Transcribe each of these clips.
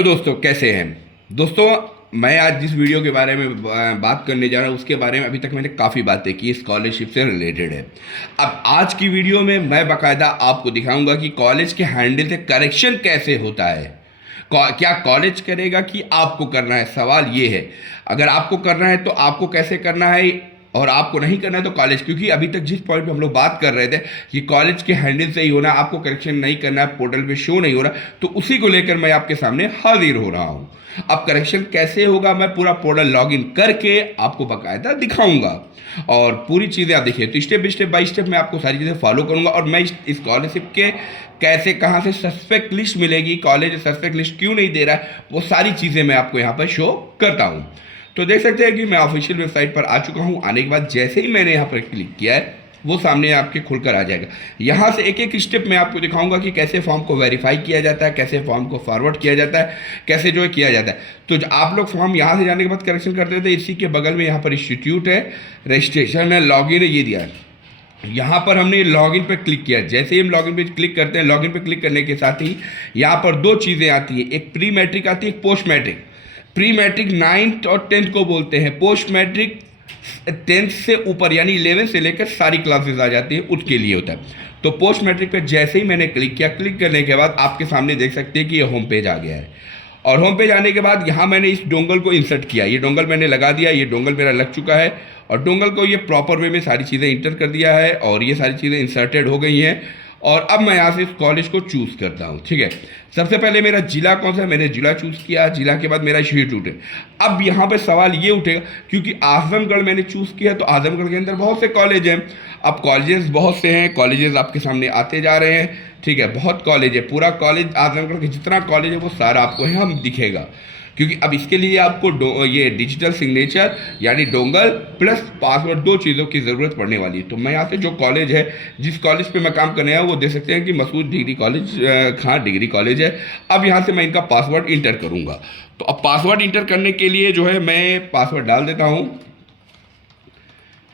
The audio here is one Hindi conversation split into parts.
हेलो दोस्तों, कैसे हैं दोस्तों। मैं आज जिस वीडियो के बारे में बात करने जा रहा हूँ उसके बारे में अभी तक मैंने काफ़ी बातें की, स्कॉलरशिप से रिलेटेड है। अब आज की वीडियो में मैं बाकायदा आपको दिखाऊंगा कि कॉलेज के हैंडल से करेक्शन कैसे होता है। क्या कॉलेज करेगा कि आपको करना है, सवाल ये है। अगर आपको करना है तो आपको कैसे करना है, और आपको नहीं करना है तो कॉलेज, क्योंकि अभी तक जिस पॉइंट पे हम लोग बात कर रहे थे कि कॉलेज के हैंडल से ही होना, आपको करेक्शन नहीं करना है, पोर्टल पे शो नहीं हो रहा, तो उसी को लेकर मैं आपके सामने हाजिर हो रहा हूँ। अब करेक्शन कैसे होगा मैं पूरा पोर्टल लॉगिन करके आपको बाकायदा दिखाऊंगा, और पूरी चीज़ें आप देखिए। तो स्टेप बाय स्टेप मैं आपको सारी चीज़ें फॉलो करूंगा, और मैं इस स्कॉलरशिप के कैसे, कहाँ से सस्पेक्ट लिस्ट मिलेगी, कॉलेज सस्पेक्ट लिस्ट क्यों नहीं दे रहा है, वो सारी चीज़ें मैं आपको यहाँ पर शो करता हूँ। तो देख सकते हैं कि मैं ऑफिशियल वेबसाइट पर आ चुका हूं। आने के बाद जैसे ही मैंने यहाँ पर क्लिक किया है वो सामने आपके खुलकर आ जाएगा। यहाँ से एक एक स्टेप मैं आपको दिखाऊंगा कि कैसे फॉर्म को वेरीफाई किया जाता है, कैसे फॉर्म को फॉरवर्ड किया जाता है, कैसे जो है किया जाता है। तो जो आप लोग फॉर्म यहाँ से जाने के बाद करेक्शन करते थे, इसी के बगल में यहाँ पर इंस्टीट्यूट है, रजिस्ट्रेशन है, लॉगिन है, ये दिया है। यहाँ पर हमने लॉगिन पर क्लिक किया। जैसे ही हम लॉगिन पे क्लिक करते हैं, लॉगिन पे क्लिक करने के साथ ही यहाँ पर दो चीज़ें आती हैं, एक प्री मैट्रिक आती है, एक post matric. Pre matric 9th और 10th को बोलते हैं, पोस्ट मैट्रिक 10th से ऊपर यानी 11 से लेकर सारी क्लासेस आ जाती हैं, उसके लिए होता है। तो पोस्ट मैट्रिक पे जैसे ही मैंने क्लिक किया, क्लिक करने के बाद आपके सामने देख सकते हैं कि ये होम पेज आ गया है। और होम पेज आने के बाद यहाँ मैंने इस डोंगल को इंसर्ट किया, ये डोंगल मैंने लगा दिया, ये डोंगल मेरा लग चुका है, और डोंगल को ये प्रॉपर वे में सारी चीज़ें इंटर कर दिया है, और ये सारी चीज़ें इंसर्टेड हो गई हैं। और अब मैं यहाँ से इस कॉलेज को चूज़ करता हूँ, ठीक है। सबसे पहले मेरा जिला कौन सा है, मैंने जिला चूज़ किया। जिला के बाद मेरा इंस्टीट्यूट है। अब यहाँ पे सवाल ये उठेगा, क्योंकि आजमगढ़ मैंने चूज़ किया, तो आजमगढ़ के अंदर बहुत से कॉलेज हैं। अब कॉलेजेस बहुत से हैं, कॉलेजेस आपके सामने आते जा रहे हैं, ठीक है। बहुत कॉलेज है, पूरा कॉलेज आजमगढ़ के जितना कॉलेज है वो सारा आपको यहाँ दिखेगा। क्योंकि अब इसके लिए आपको ये डिजिटल सिग्नेचर यानी डोंगल प्लस पासवर्ड, दो चीज़ों की ज़रूरत पड़ने वाली है। तो मैं यहाँ से जो कॉलेज है, जिस कॉलेज पे मैं काम करने आया वो देख सकते हैं कि मसूद डिग्री कॉलेज, खां डिग्री कॉलेज है। अब यहाँ से मैं इनका पासवर्ड इंटर करूँगा। तो अब पासवर्ड इंटर करने के लिए जो है मैं पासवर्ड डाल देता हूँ।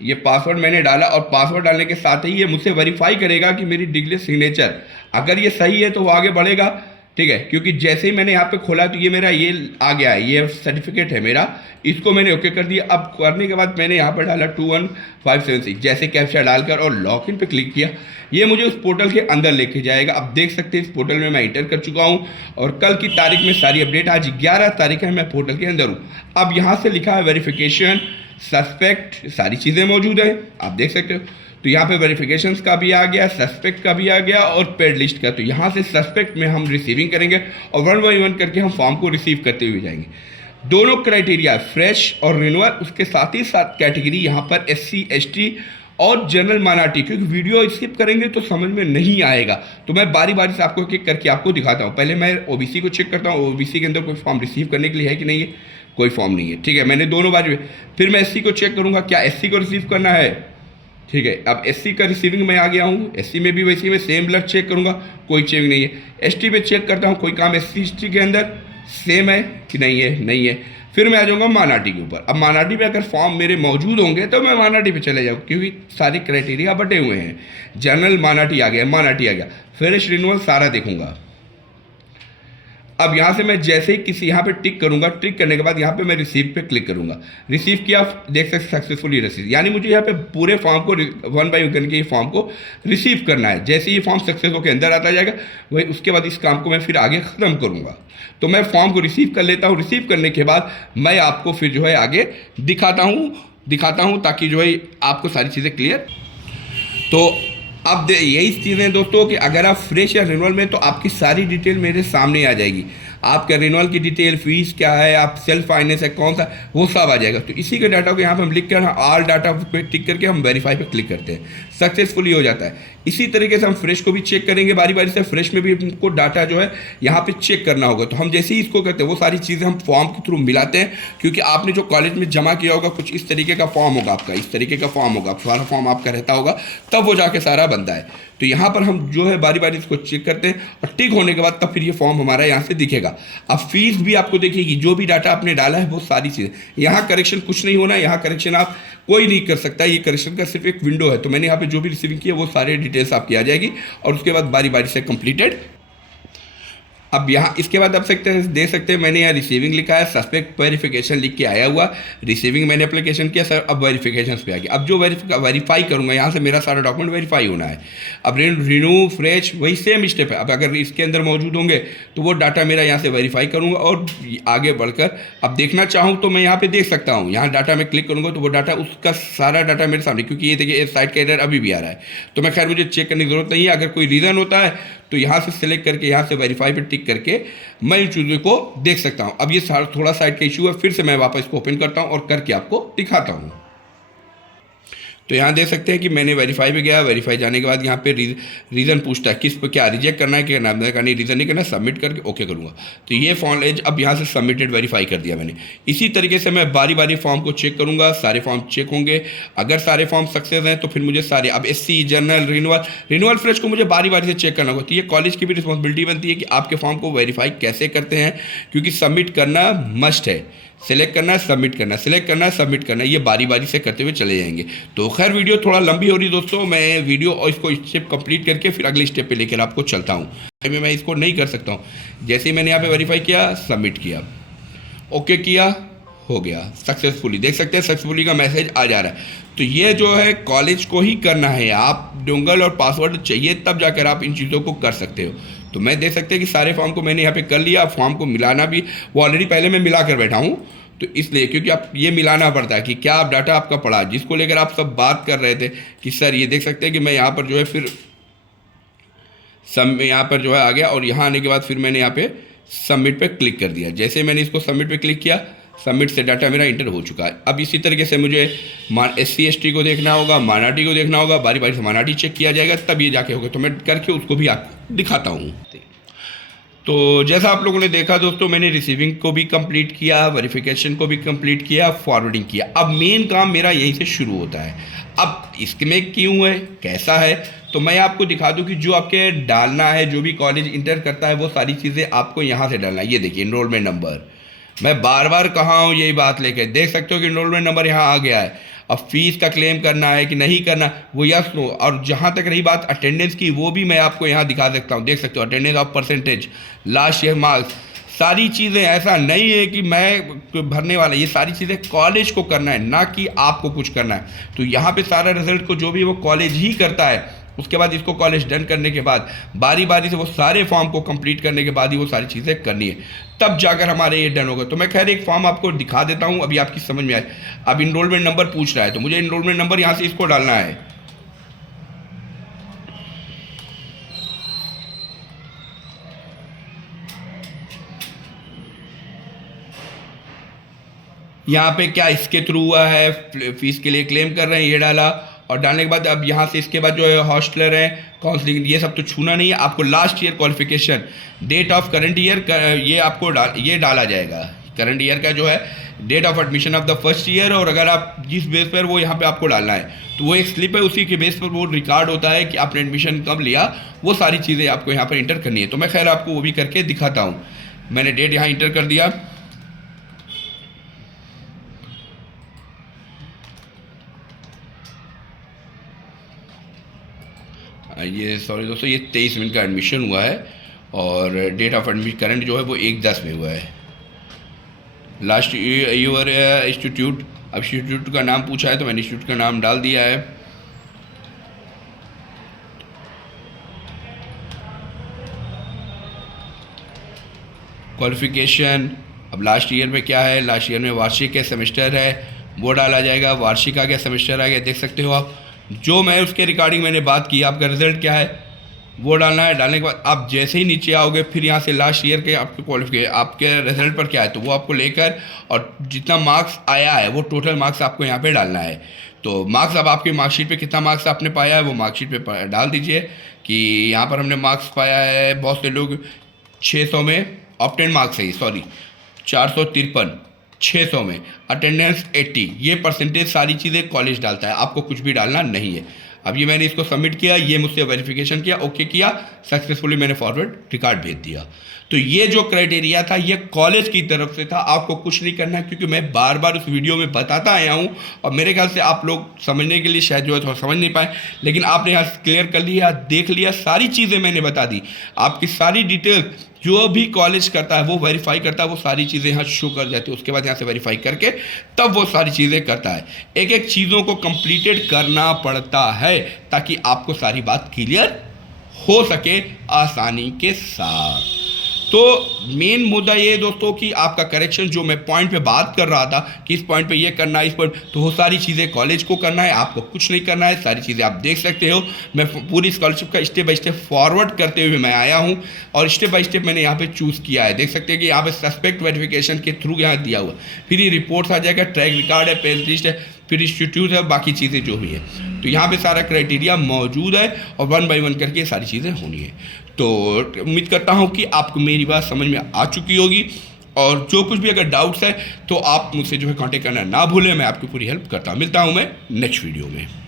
ये पासवर्ड मैंने डाला, और पासवर्ड डालने के साथ ही ये मुझसे वेरीफाई करेगा कि मेरी डिग्री सिग्नेचर अगर ये सही है तो वो आगे बढ़ेगा, ठीक है। क्योंकि जैसे ही मैंने यहाँ पे खोला तो ये मेरा ये आ गया है, ये सर्टिफिकेट है मेरा, इसको मैंने ओके कर दिया। अब करने के बाद मैंने यहाँ पर डाला 21576, जैसे कैप्चा डालकर और लॉगिन पे क्लिक किया, ये मुझे उस पोर्टल के अंदर लेके जाएगा। अब देख सकते हैं इस पोर्टल में मैं इंटर कर चुका हूँ, और कल की तारीख में सारी अपडेट, आज 11 तारीख है, मैं पोर्टल के अंदर हूँ। अब यहाँ से लिखा है वेरिफिकेशन, सस्पेक्ट, सारी चीज़ें मौजूद है, आप देख सकते हो। तो यहाँ पे वेरिफिकेशंस का भी आ गया, सस्पेक्ट का भी आ गया, और पेड लिस्ट का। तो यहाँ से सस्पेक्ट में हम रिसीविंग करेंगे, और 1 बाय 1 करके हम फॉर्म को रिसीव करते हुए जाएंगे। दोनों क्राइटेरिया, फ्रेश और रिन्यूअल, उसके साथ ही साथ कैटेगरी यहाँ पर SC ST और जनरल माइनॉरिटी, क्योंकि वीडियो स्किप करेंगे तो समझ में नहीं आएगा। तो मैं बारी बारी से आपको एक एक करके आपको दिखाता हूँ। पहले मैं OBC को चेक करता हूँ, OBC के अंदर कोई फॉर्म रिसीव करने के लिए है कि नहीं है, कोई फॉर्म नहीं है, ठीक है। मैंने दोनों बार, फिर मैं SC को चेक करूँगा, क्या SC को रिसीव करना है, ठीक है। अब SC का रिसीविंग में आ गया हूँ, SC में भी वैसे में सेम ब्लड चेक करूँगा, कोई चेक नहीं है। ST पे चेक करता हूँ, कोई काम SC ST के अंदर सेम है कि नहीं है, नहीं है। फिर मैं आ जाऊँगा माइनॉरिटी के ऊपर। अब माइनॉरिटी पे अगर फॉर्म मेरे मौजूद होंगे तो मैं माइनॉरिटी पे चले जाऊँ, क्योंकि सारे क्राइटेरिया बटे हुए हैं। जनरल माइनॉरिटी आ गया, माइनॉरिटी आ गया, फ्रेश रिन्यूअल सारा देखूँगा। अब यहाँ से मैं जैसे ही किसी यहाँ पे टिक करूँगा, टिक करने के बाद यहाँ पे मैं रिसीव पे क्लिक करूँगा। रिसीव किया, देख सकते सक्सेसफुली रिसीव, यानी मुझे यहाँ पे पूरे फॉर्म को 1 बाय 1 करके ये फॉर्म को रिसीव करना है। जैसे ही फॉर्म सक्सेस होकर अंदर आता जाएगा, वही उसके बाद इस काम को मैं फिर आगे ख़त्म करूँगा। तो मैं फॉर्म को रिसीव कर लेता हूँ। रिसीव करने के बाद मैं आपको फिर जो है आगे दिखाता हूँ ताकि जो है आपको सारी चीज़ें क्लियर। तो अब यही चीज़ें दोस्तों कि अगर आप फ्रेश या रिन्यूअल में, तो आपकी सारी डिटेल मेरे सामने आ जाएगी। आपका रिन्यूअल की डिटेल, फीस क्या है, आप सेल्फ फाइनेंस है कौन सा, वो सब आ जाएगा। तो इसी के डाटा को यहाँ पे हम लिख कर ऑल डाटा पे टिक करके हम वेरीफाई पे क्लिक करते हैं, सक्सेसफुली हो जाता है। इसी तरीके से हम फ्रेश को भी चेक करेंगे बारी बारी से। फ्रेश में भी हमको डाटा जो है यहाँ पे चेक करना होगा। तो हम जैसे ही इसको करते हैं वो सारी चीज़ें हम फॉर्म के थ्रू मिलाते हैं, क्योंकि आपने जो कॉलेज में जमा किया होगा कुछ इस तरीके का फॉर्म होगा आपका, इस तरीके का फॉर्म होगा, सारा फॉर्म आपका रहता होगा, तब वो जाके सारा बनता है। तो यहाँ पर हम जो है बारी बारी इसको चेक करते हैं, और टिक होने के बाद तब फिर ये फॉर्म हमारा यहाँ से दिखेगा। अब फीस भी आपको देखिएगी, जो भी डाटा आपने डाला है वो सारी चीज़ें। यहाँ करेक्शन कुछ नहीं होना है, यहाँ करेक्शन आप कोई नहीं कर सकता, ये करेक्शन का सिर्फ एक विंडो है। तो मैंने यहाँ पे जो भी रिसीविंग किया वो सारे डिटेल्स आपकी आ जाएगी, और उसके बाद बारी बारी से कंप्लीटेड अब यहाँ इसके बाद आप देख सकते हैं मैंने यहाँ रिसीविंग लिखा है, सस्पेक्ट वेरिफिकेशन लिख के आया हुआ। रिसीविंग मैंने एप्लीकेशन किया सर, अब वेरिफिकेशन पे आ गया। अब जो वेरीफाई करूँगा यहाँ से मेरा सारा डॉक्यूमेंट वेरीफाई होना है। अब रिन्यू फ्रेश वही सेम स्टेप है। अब अगर इसके अंदर मौजूद होंगे तो वो डाटा मेरा यहाँ से वेरीफाई करूँगा और आगे बढ़कर अब देखना चाहूँ तो मैं यहाँ पे देख सकता हूँ। यहाँ डाटा में क्लिक करूँगा तो वो डाटा उसका सारा डाटा मेरे सामने, क्योंकि ये देखिए साइट का एरर अभी भी आ रहा है। तो मैं खैर मुझे चेक करने की ज़रूरत नहीं है। अगर कोई रीज़न होता है तो यहाँ से सिलेक्ट करके यहाँ से वेरीफाई पे टिक करके मैं इन चीज़ों को देख सकता हूँ। अब ये थोड़ा साइट का इशू है, फिर से मैं वापस इसको ओपन करता हूँ और करके आपको दिखाता हूँ। तो यहाँ देख सकते हैं कि मैंने वेरीफाई पे गया। वेरीफाई जाने के बाद यहाँ पे रीज़न पूछता है किस पर, क्या रिजेक्ट करना है, क्या करना है, नहीं रीज़न नहीं करना, सबमिट करके ओके करूँगा। तो ये फॉर्म अब यहाँ से सबमिटेड वेरीफाई कर दिया मैंने। इसी तरीके से मैं बारी बारी फॉर्म को चेक करूँगा, सारे फॉर्म चेक होंगे। अगर सारे फॉर्म सक्सेस हैं तो फिर मुझे सारे अब SC जनरल रिन्यूअल फ्रेश को मुझे बारी बारी से चेक करना होगा। तो ये कॉलेज की भी रिस्पॉन्सिबिलिटी बनती है कि आपके फॉर्म को वेरीफाई कैसे करते हैं, क्योंकि सबमिट करना मस्ट है। सेलेक्ट करना है, सबमिट करना है, सेलेक्ट करना है, सबमिट करना है, ये बारी बारी से करते हुए चले जाएंगे। तो खैर वीडियो थोड़ा लंबी हो रही दोस्तों, मैं वीडियो और इसको स्टेप कंप्लीट करके फिर अगले स्टेप पे लेकर आपको चलता हूँ। मैं इसको नहीं कर सकता हूँ। जैसे ही मैंने यहाँ पे वेरीफाई किया, सबमिट किया, ओके किया, हो गया सक्सेसफुली। देख सकते हैं सक्सेसफुली का मैसेज आ जा रहा है। तो ये जो है कॉलेज को ही करना है। आप डोंगल और पासवर्ड चाहिए तब जाकर आप इन चीज़ों को कर सकते हो। तो मैं देख सकते हैं कि सारे फॉर्म को मैंने यहाँ पे कर लिया। फॉर्म को मिलाना भी वो ऑलरेडी पहले मैं मिला कर बैठा हूँ, तो इसलिए क्योंकि आप ये मिलाना पड़ता है कि क्या आप डाटा आपका पड़ा, जिसको लेकर आप सब बात कर रहे थे कि सर ये देख सकते हैं कि मैं यहाँ पर जो है फिर यहाँ पर जो है आ गया और यहाँ आने के बाद फिर मैंने यहाँ पे सबमिट पे क्लिक कर दिया। जैसे मैंने इसको सबमिट पे क्लिक किया, सबमिट से डाटा मेरा इंटर हो चुका है। अब इसी तरीके से मुझे SC ST को देखना होगा, माइनॉरिटी को देखना होगा, बारी बारी से माइनॉरिटी चेक किया जाएगा, तब ये जाके होगा। तो मैं करके उसको भी आपको दिखाता हूँ। तो जैसा आप लोगों ने देखा दोस्तों, मैंने रिसीविंग को भी कंप्लीट किया, वेरिफिकेशन को भी कंप्लीट किया, फॉरवर्डिंग किया। अब मेन काम मेरा यहीं से शुरू होता है। अब इसमें क्यों है, कैसा है, तो मैं आपको दिखा दूं कि जो आपके डालना है, जो भी कॉलेज इंटर करता है वो सारी चीज़ें आपको यहाँ से डालना है। ये देखिए इनरोलमेंट नंबर, मैं बार बार कहा हूँ यही बात लेके, देख सकते हो कि इनरोलमेंट नंबर यहाँ आ गया है। अब फीस का क्लेम करना है कि नहीं करना, वो यस नो। और जहाँ तक रही बात अटेंडेंस की, वो भी मैं आपको यहाँ दिखा सकता हूँ। देख सकते हो attendance of percentage, last year marks, सारी चीज़ें। ऐसा नहीं है कि मैं भरने वाला, ये सारी चीज़ें कॉलेज को करना है, ना कि आपको कुछ करना है। तो यहाँ पे सारा रिजल्ट को जो भी वो कॉलेज ही करता है। उसके बाद इसको कॉलेज डन करने के बाद बारी बारी से वो सारे फॉर्म को कंप्लीट करने के बाद ही वो सारी चीज़ें करनी है, तब जाकर हमारे ये डन होगा। तो मैं खैर एक फॉर्म आपको दिखा देता हूँ, अभी आपकी समझ में आए। अब इनरोलमेंट नंबर पूछ रहा है तो मुझे इनरोलमेंट नंबर यहाँ से इसको डालना है। यहाँ पे क्या इसके थ्रू हुआ है, फीस के लिए क्लेम कर रहे हैं, ये डाला। और डालने के बाद अब यहाँ से इसके बाद जो है हॉस्टलर है, काउंसलिंग, ये सब तो छूना नहीं है आपको। Last year qualification, date of current year, ये आपको ये डाला जाएगा। करंट ईयर का जो है date of admission of the first year, और अगर आप जिस बेस पर वो यहाँ पे आपको डालना है तो वो एक स्लिप है, उसी के बेस पर वो रिकॉर्ड होता है कि आपने एडमिशन कब लिया। वो सारी चीज़ें आपको यहाँ पर इंटर करनी है। तो मैं खैर आपको वो भी करके दिखाता हूँ। मैंने डेट यहाँ इंटर कर दिया। ये सॉरी दोस्तों, ये 23 मिनट का एडमिशन हुआ है और डेट ऑफ एडमिशन करंट जो है वो 1/10 में हुआ है। लास्ट ईयर इंस्टीट्यूट, अब इंस्टीट्यूट का नाम पूछा है तो मैंने इंस्टीट्यूट का नाम डाल दिया है। क्वालिफिकेशन, अब लास्ट ईयर में क्या है, लास्ट ईयर में वार्षिक है, सेमेस्टर है, वो डाला जाएगा। वार्षिक आ गया, सेमेस्टर आ गया, देख सकते हो आप। जो मैं उसके रिगार्डिंग मैंने बात की, आपका रिजल्ट क्या है वो डालना है। डालने के बाद आप जैसे ही नीचे आओगे फिर यहाँ से लास्ट ईयर के आपके क्वालिफिकेशन, आपके रिजल्ट पर क्या है तो वो आपको लेकर, और जितना मार्क्स आया है वो टोटल मार्क्स आपको यहाँ पे डालना है। तो मार्क्स, अब आपकी मार्कशीट पे कितना मार्क्स आपने पाया है वो मार्कशीट पे डाल दीजिए कि यहाँ पर हमने मार्क्स पाया है। बहुत से लोग 600 में ऑप्टेन मार्क्स है, सॉरी 453, 600 में अटेंडेंस 80, ये परसेंटेज सारी चीज़ें कॉलेज डालता है, आपको कुछ भी डालना नहीं है। अब ये मैंने इसको सबमिट किया, ये मुझसे वेरिफिकेशन किया, ओके किया, सक्सेसफुली मैंने फॉरवर्ड रिकॉर्ड भेज दिया। तो ये जो क्राइटेरिया था ये कॉलेज की तरफ से था, आपको कुछ नहीं करना है, क्योंकि मैं बार बार उस वीडियो में बताता आया हूँ और मेरे ख्याल से आप लोग समझने के लिए शायद जो है थोड़ा समझ नहीं पाए, लेकिन आपने यहाँ क्लियर कर लिया, देख लिया, सारी चीज़ें मैंने बता दी, आपकी सारी डिटेल्स जो भी कॉलेज करता है वो वेरीफाई करता है, वो सारी चीज़ें यहाँ शो कर जाती है, उसके बाद यहाँ से वेरीफाई करके तब वो सारी चीज़ें करता है। एक एक चीज़ों को कंप्लीटेड करना पड़ता है ताकि आपको सारी बात क्लियर हो सके आसानी के साथ। तो मेन मुद्दा ये है दोस्तों कि आपका करेक्शन, जो मैं पॉइंट पे बात कर रहा था कि इस पॉइंट पे ये करना है, इस पॉइंट, तो वो सारी चीज़ें कॉलेज को करना है, आपको कुछ नहीं करना है। सारी चीज़ें आप देख सकते हो। मैं पूरी स्कॉलरशिप का स्टेप बाय स्टेप फॉरवर्ड करते हुए मैं आया हूँ और स्टेप बाय स्टेप मैंने यहाँ पे चूज़ किया है। देख सकते हैं कि यहाँ पे सस्पेक्ट वेरिफिकेशन के थ्रू यहाँ दिया हुआ, फिर ये रिपोर्ट्स आ जाएगा, ट्रैक रिकॉर्ड है, पेन लिस्ट है, फिर इंस्टीट्यूट है, बाकी चीज़ें जो भी है। तो यहाँ पे सारा क्राइटेरिया मौजूद है और 1 बाय 1 करके सारी चीज़ें होनी है। तो उम्मीद करता हूँ कि आपको मेरी बात समझ में आ चुकी होगी, और जो कुछ भी अगर डाउट्स है तो आप मुझसे जो है कांटेक्ट करना ना भूलें। मैं आपकी पूरी हेल्प करता हूँ। मिलता हूँ मैं नेक्स्ट वीडियो में।